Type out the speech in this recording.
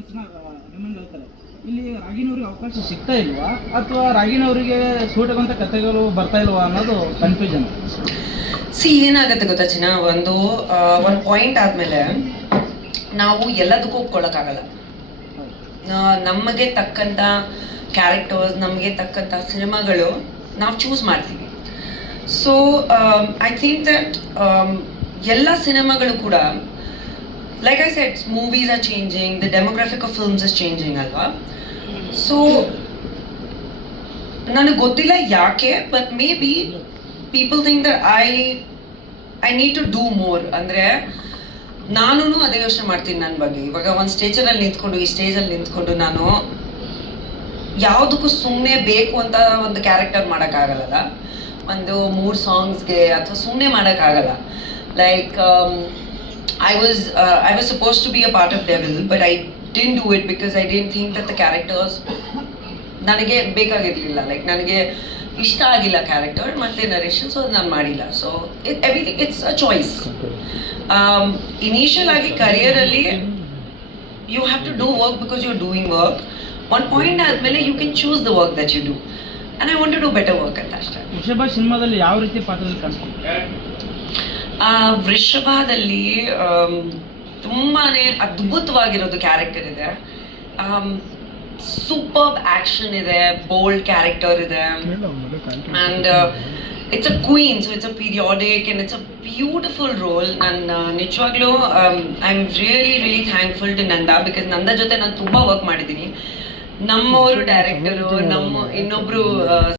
ಯೋಚನೆ ಇಲ್ಲಿ ರಾಗಿನವರಿಗೆ ಅವಕಾಶ ಸಿಗ್ತಾ ಇಲ್ವಾ ಅಥವಾ ರಾಗಿನವರಿಗೆ ಸೂಟಗಂತ ಕಥೆಗಳು ಬರ್ತಾ ಇಲ್ವಾ ಅನ್ನೋದು ಕನ್ಫ್ಯೂಷನ್ ಸಿ ಏನಾಗುತ್ತೆ ಗೊತ್ತಾ ಚಿನ್ನ ಒಂದು ಒಂದು ಪಾಯಿಂಟ್ ಆದಮೇಲೆ ನಾವು ಎಲ್ಲದಕ್ಕೂ ಒಪ್ಕೊಳ್ಳೋಕ್ಕಾಗಲ್ಲ ನಮಗೆ ತಕ್ಕಂಥ ಕ್ಯಾರೆಕ್ಟರ್ಸ್ ನಮಗೆ ತಕ್ಕಂಥ ಸಿನಿಮಾಗಳು ನಾವು ಚೂಸ್ ಮಾಡ್ತೀವಿ ಸೊ ಐ ಥಿಂಕ್ ದಟ್ ಎಲ್ಲ ಸಿನಿಮಾಗಳು ಕೂಡ like I said, movies are changing, the demographic of films is changing ಅಲ್ವಾ ಸೊ ನನಗೆ ಗೊತ್ತಿಲ್ಲ ಯಾಕೆ but maybe people think that I I need to do more ಅಂದರೆ ನಾನು ಅದೇ ಯೋಚನೆ ಮಾಡ್ತೀನಿ ನನ್ನ ಬಗ್ಗೆ ಇವಾಗ ಒಂದು ಸ್ಟೇಜಲ್ಲಿ ನಿಂತ್ಕೊಂಡು ಈ ಸ್ಟೇಜಲ್ಲಿ ನಿಂತ್ಕೊಂಡು ನಾನು ಯಾವುದಕ್ಕೂ ಸುಮ್ಮನೆ ಬೇಕು ಅಂತ ಒಂದು ಕ್ಯಾರೆಕ್ಟರ್ ಮಾಡೋಕ್ಕಾಗಲ್ಲ ಒಂದು ಮೂರು ಸಾಂಗ್ಸ್ಗೆ ಅಥವಾ ಸುಮ್ಮನೆ ಮಾಡೋಕ್ಕಾಗಲ್ಲ like I was uh, I was supposed to be a part of Devil, but I didn't do it because I didn't think that the characters ನನಗೆ ಬೇಕಾಗಿರಲಿಲ್ಲ ಲೈಕ್ ನನಗೆ ಇಷ್ಟ ಆಗಿಲ್ಲ ಕ್ಯಾರೆಕ್ಟರ್ ಮತ್ತೆ ನರೇಷನ್ ಸೊ ನಾನು ಮಾಡಿಲ್ಲ so everything it's a choice initial ಆಗಿ ಕರಿಯರಲ್ಲಿ you have to do work because you doing work one point ಆದಮೇಲೆ you can choose the work that you do and I want to do better work ಅಂತ ಅಷ್ಟೇ ಸಿನಿಮಾದಲ್ಲಿ ಯಾವ ರೀತಿ ಪಾತ್ರದಲ್ಲಿ ಕಾಣಿಸ್ತೀವಿ ಆ ವೃಷಭದಲ್ಲಿ ತುಂಬಾನೇ ಅದ್ಭುತವಾಗಿರೋದು ಕ್ಯಾರೆಕ್ಟರ್ ಇದೆ ಸೂಪರ್ ಆಕ್ಷನ್ ಇದೆ ಬೋಲ್ಡ್ ಕ್ಯಾರೆಕ್ಟರ್ ಇದೆ and it's a queen so it's a periodic and it's a beautiful role ನನ್ನ ನಿಜವಾಗ್ಲೂ I am really really thankful to Nanda because Nanda ಜೊತೆ ನಾನು ತುಂಬಾ ವರ್ಕ್ ಮಾಡಿದ್ದೀನಿ ನಮ್ಮವರು ಡೈರೆಕ್ಟರು ನಮ್ಮ ಇನ್ನೊಬ್ರು